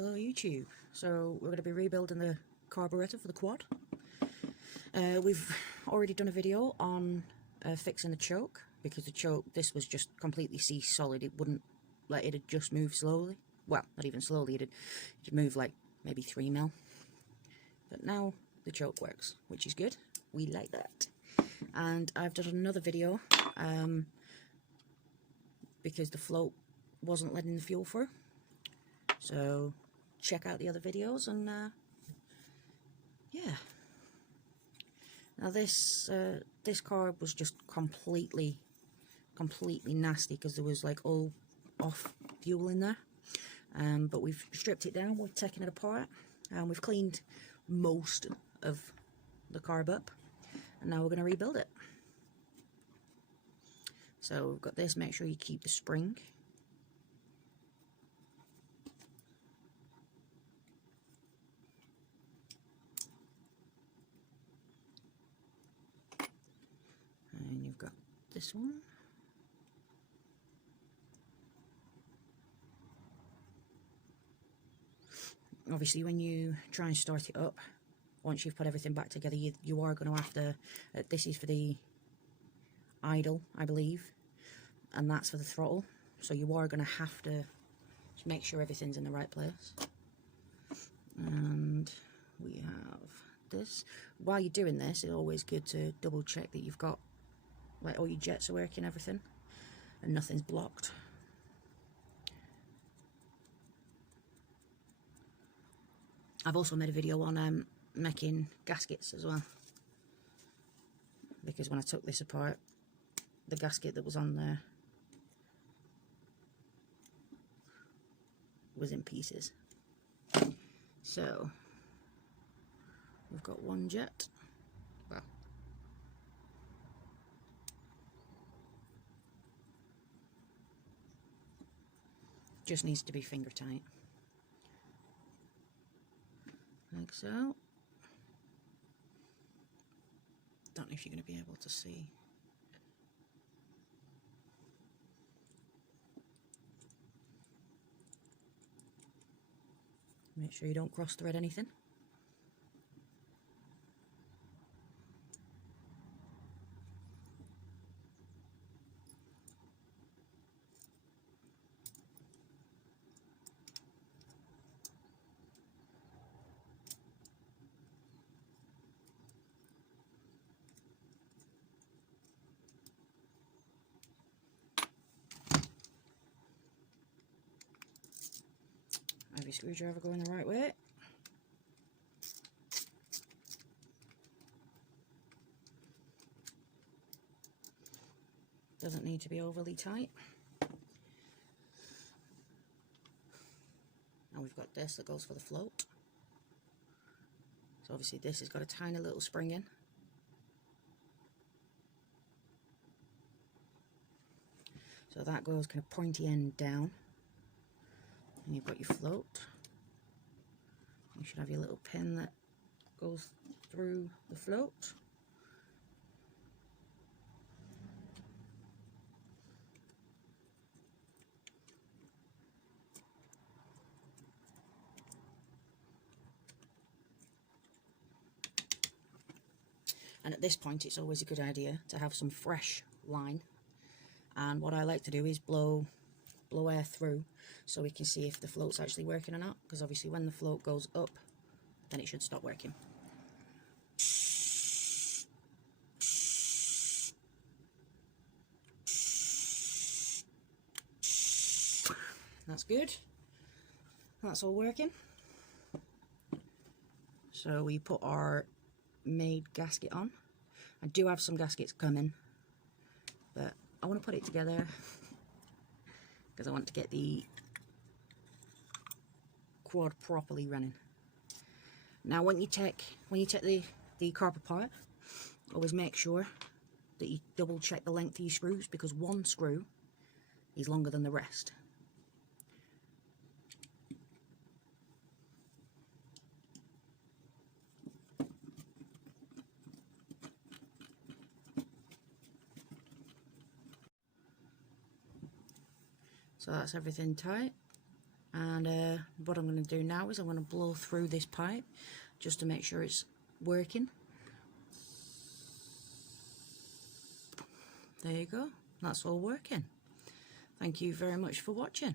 Hello YouTube. So we're going to be rebuilding the carburetor for the quad. We've already done a video on fixing the choke, because the choke, this was just completely solid. It wouldn't, like, it'd just move slowly. Well, not even slowly, it'd move like maybe 3 mil. But now the choke works, which is good. We like that. And I've done another video because the float wasn't letting the fuel through. So check out the other videos, and yeah. Now this carb was just completely nasty, because there was like all off fuel in there. But we've stripped it down, we're taking it apart, and we've cleaned most of the carb up, and now we're going to rebuild it. So we've got this. Make sure you keep the spring. And you've got this one. Obviously, when you try and start it up, once you've put everything back together, you are going to have to, this is for the idle, I believe, and that's for the throttle. So you are going to have to just make sure everything's in the right place. And we have this. While you're doing this, it's always good to double check that you've got, like, all your jets are working, everything, and nothing's blocked. I've also made a video on making gaskets as well, because when I took this apart, the gasket that was on there was in pieces. So we've got one jet. Well, just needs to be finger tight, like so. Don't know if you're going to be able to see. Make sure you don't cross thread anything. Have your screwdriver going the right way. Doesn't need to be overly tight. Now we've got this that goes for the float. So obviously this has got a tiny little spring in. So that goes kind of pointy end down. And you've got your float. You should have your little pin that goes through the float. And at this point, it's always a good idea to have some fresh line. And what I like to do is blow air through, so we can see if the float's actually working or not, because obviously when the float goes up, then it should stop working. That's good. That's all working. So we put our made gasket on. I do have some gaskets coming, but I want to put it together because I want to get the quad properly running. Now when you take the carb apart, always make sure that you double check the length of your screws, because one screw is longer than the rest. So that's everything tight, And what I'm going to do now is I'm going to blow through this pipe just to make sure it's working. There you go, that's all working. Thank you very much for watching.